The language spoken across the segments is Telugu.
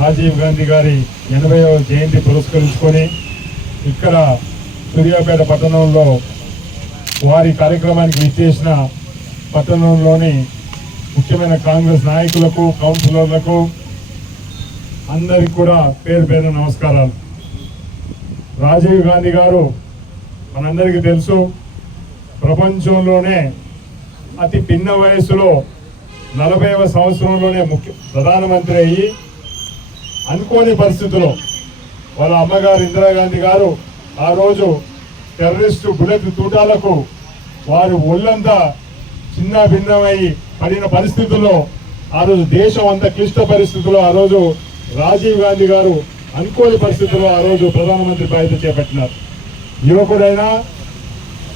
రాజీవ్ గాంధీ గారి ఎనభైవ జయంతి పురస్కరించుకొని ఇక్కడ సూర్యాపేట పట్టణంలో వారి కార్యక్రమానికి విచ్చేసిన పట్టణంలోని ముఖ్యమైన కాంగ్రెస్ నాయకులకు కౌన్సిలర్లకు అందరికి కూడా పేరు పేరు నమస్కారాలు. రాజీవ్ గాంధీ గారు మనందరికీ తెలుసు ప్రపంచంలోనే అతి పిన్న వయసులో నలభైవ సంవత్సరంలోనే ముఖ్య ప్రధానమంత్రి అయ్యి అనుకోని పరిస్థితిలో వాళ్ళ అమ్మగారు ఇందిరాగాంధీ గారు ఆ రోజు టెర్రరిస్టు బుల్లెట్ తూటాలకు వారు ఒళ్ళంతా చిన్న భిన్నమై పడిన పరిస్థితుల్లో ఆ రోజు దేశం అంత క్లిష్ట పరిస్థితుల్లో ఆ రోజు రాజీవ్ గాంధీ గారు అనుకోని పరిస్థితుల్లో ఆ రోజు ప్రధానమంత్రి బాధ్యత చేపట్టినారు. యువకుడైనా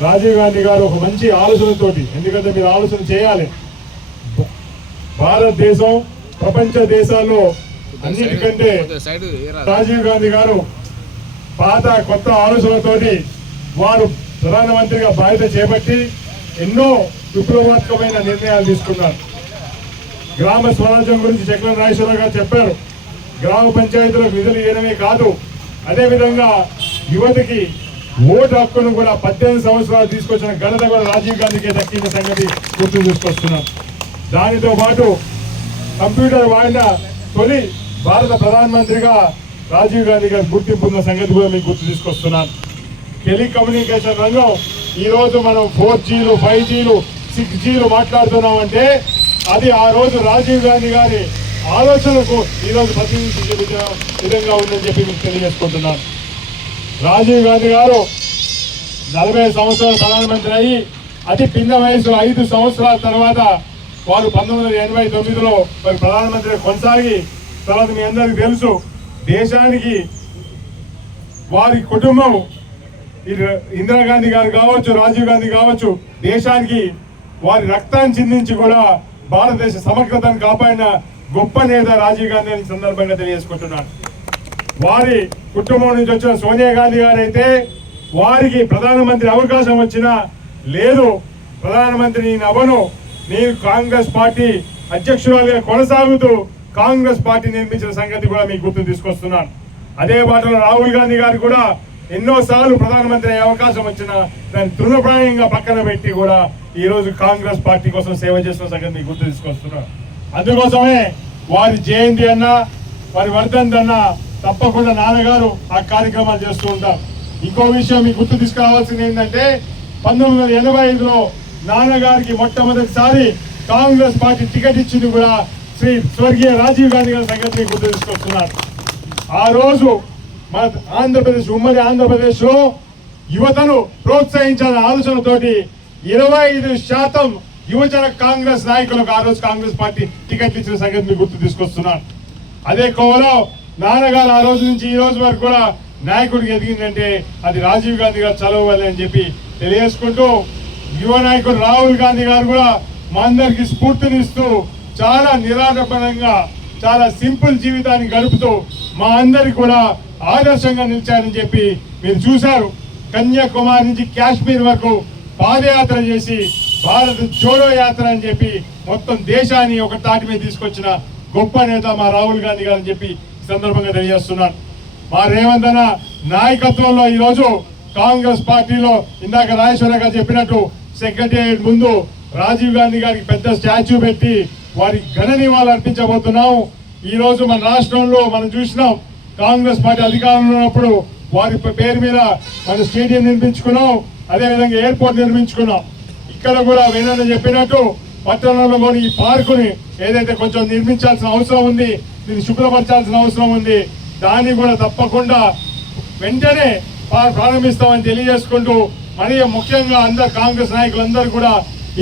రాజీవ్ గాంధీ గారు ఒక మంచి ఆలోచనతోటి ఎందుకంటే మీరు ఆలోచన చేయాలి. భారతదేశం ప్రపంచ దేశాల్లో అన్నిటికంటే రాజీవ్ గాంధీ గారు పాత కొత్త ఆలోచనలతోటి వారు ప్రధానమంత్రిగా బాధ్యత చేపట్టి ఎన్నో విప్లవాత్మకమైన నిర్ణయాలు తీసుకున్నారు. గ్రామ స్వరాజ్యం గురించి చక్రం రాజేశ్వరరావు గారు చెప్పారు. గ్రామ పంచాయతీలకు నిధులు ఇవ్వడమే కాదు. అదేవిధంగా యువతకి ఓటు హక్కును కూడా పద్దెనిమిది సంవత్సరాలు తీసుకొచ్చిన ఘనత కూడా రాజీవ్ గాంధీకి దక్కిన సంగతి గుర్తు తీసుకొస్తున్నాం దానితో పాటు కంప్యూటర్ వాడిన తొలి భారత ప్రధానమంత్రిగా రాజీవ్ గాంధీ గారి గుర్తింపు ఉన్న సంగతి కూడా మీకు గుర్తు తీసుకొస్తున్నాను. టెలికమ్యూనికేషన్ రంగం ఈరోజు మనం ఫోర్ జీలు ఫైవ్ జీలు సిక్స్ జీలు మాట్లాడుతున్నామంటే అది ఆ రోజు రాజీవ్ గాంధీ గారి ఆలోచనకు ఈరోజు రోజు ప్రతినిధించే విధంగా- ఉందని చెప్పి మీకు తెలియజేసుకుంటున్నాను. రాజీవ్ గాంధీ గారు నలభై సంవత్సరాలు ప్రధానమంత్రి అయ్యి అతి పిన్న వయసు ఐదు సంవత్సరాల తర్వాత వారు పంతొమ్మిది వందల ఎనభై తొమ్మిదిలో మరి ప్రధానమంత్రి కొనసాగి తర్వాత మీ అందరికీ తెలుసు దేశానికి వారి కుటుంబం ఇందిరాగాంధీ గారు కావచ్చు రాజీవ్ గాంధీ కావచ్చు దేశానికి వారి రక్తాన్ని చిందించి కూడా భారతదేశ సమగ్రతను కాపాడిన గొప్ప నేత రాజీవ్ గాంధీ అని సందర్భంగా తెలియజేసుకుంటున్నాను. వారి కుటుంబం నుంచి వచ్చిన సోనియా గాంధీ గారైతే వారికి ప్రధానమంత్రి అవకాశం వచ్చినా లేదు. ప్రధానమంత్రి నేను అవను నేను కాంగ్రెస్ పార్టీ అధ్యక్షురాలుగా కొనసాగుతూ కాంగ్రెస్ పార్టీ నిర్మించిన సంగతి కూడా మీకు గుర్తు తీసుకొస్తున్నాను. అదే బాటలో రాహుల్ గాంధీ గారు కూడా ఎన్నోసార్లు ప్రధానమంత్రి అయ్యే అవకాశం వచ్చిన దాన్ని తృణప్రాయంగా పక్కన పెట్టి కూడా ఈ రోజు కాంగ్రెస్ పార్టీ కోసం సేవ చేసిన సంగతి మీకు గుర్తు తీసుకొస్తున్నాను. అందుకోసమే వారి జయంతి అన్నా వారి వర్ధంతి అన్నా తప్పకుండా నాన్నగారు ఆ కార్యక్రమాలు చేస్తూ ఉంటారు. ఇంకో విషయం మీకు గుర్తు తీసుకురావాల్సింది ఏంటంటే పంతొమ్మిది వందల ఎనభై ఐదులో నాన్నగారికి మొట్టమొదటిసారి కాంగ్రెస్ పార్టీ టికెట్ ఇచ్చింది కూడా శ్రీ స్వర్గీయ రాజీవ్ గాంధీ గారి సంగతిని గుర్తు తీసుకొస్తున్నారు ఆ రోజు మన ఆంధ్రప్రదేశ్ ఉమ్మడి ఆంధ్రప్రదేశ్లో యువతను ప్రోత్సహించాలనే ఆలోచనతోటి ఇరవై ఐదు శాతం యువజన కాంగ్రెస్ నాయకులకు ఆ రోజు కాంగ్రెస్ పార్టీ టికెట్లు ఇచ్చిన సంగతిని గుర్తు తీసుకొస్తున్నాను అదే కోవలో నాన్నగారు ఆ రోజు నుంచి ఈ రోజు వరకు కూడా నాయకుడికి ఎదిగిందంటే అది రాజీవ్ గాంధీ గారు చదవాలి అని చెప్పి తెలియజేసుకుంటూ యువ నాయకుడు రాహుల్ గాంధీ గారు కూడా మా అందరికి స్ఫూర్తినిస్తూ చాలా నిరాడంబరంగా చాలా సింపుల్ జీవితాన్ని గడుపుతూ మా అందరికి కూడా ఆదర్శంగా నిలిచారని చెప్పి మీరు చూశారు. కన్యాకుమారి నుంచి కాశ్మీర్ వరకు పాదయాత్ర చేసి భారత్ జోడో యాత్ర అని చెప్పి మొత్తం దేశాన్ని ఒక తాటి మీద తీసుకొచ్చిన గొప్ప నేత మా రాహుల్ గాంధీ గారు అని చెప్పి సందర్భంగా తెలియజేస్తున్నాను. మా రేవంత్ అన్న నాయకత్వంలో ఈరోజు కాంగ్రెస్ పార్టీలో ఇందాక రాజేశ్వర గారు చెప్పినట్టు సెక్రటేరియట్ ముందు రాజీవ్ గాంధీ గారికి పెద్ద స్టాచ్యూ పెట్టి వారి ఘన నివాళులు అర్పించబోతున్నాం. ఈరోజు మన రాష్ట్రంలో మనం చూసినాం కాంగ్రెస్ పార్టీ అధికారంలో ఉన్నప్పుడు వారి పేరు మీద మన స్టేడియం నిర్మించుకున్నాం అదేవిధంగా ఎయిర్పోర్ట్ నిర్మించుకున్నాం. ఇక్కడ కూడా వేణన్న చెప్పినట్టు పట్టణంలో కూడా ఈ పార్కుని ఏదైతే కొంచెం నిర్మించాల్సిన అవసరం ఉంది దీన్ని శుభ్రపరచాల్సిన అవసరం ఉంది దాన్ని కూడా తప్పకుండా వెంటనే ప్రా- ప్రారంభిస్తామని తెలియజేసుకుంటూ మరి ముఖ్యంగా అందరు కాంగ్రెస్ నాయకులందరూ కూడా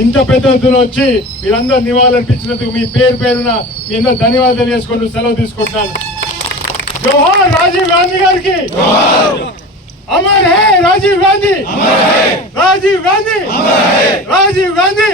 ఇంత పెద్ద ఎత్తున వచ్చి మీరందరూ నివాళులర్పించినందుకు మీ పేరు పేరున మీ అందరూ ధన్యవాదాలు తెలియజేసుకుంటూ సెలవు తీసుకుంటున్నాను. జోహార్ రాజీవ్ గాంధీ గారికి. అమర్ హే రాజీవ్ గాంధీ. రాజీవ్ గాంధీ. రాజీవ్ గాంధీ.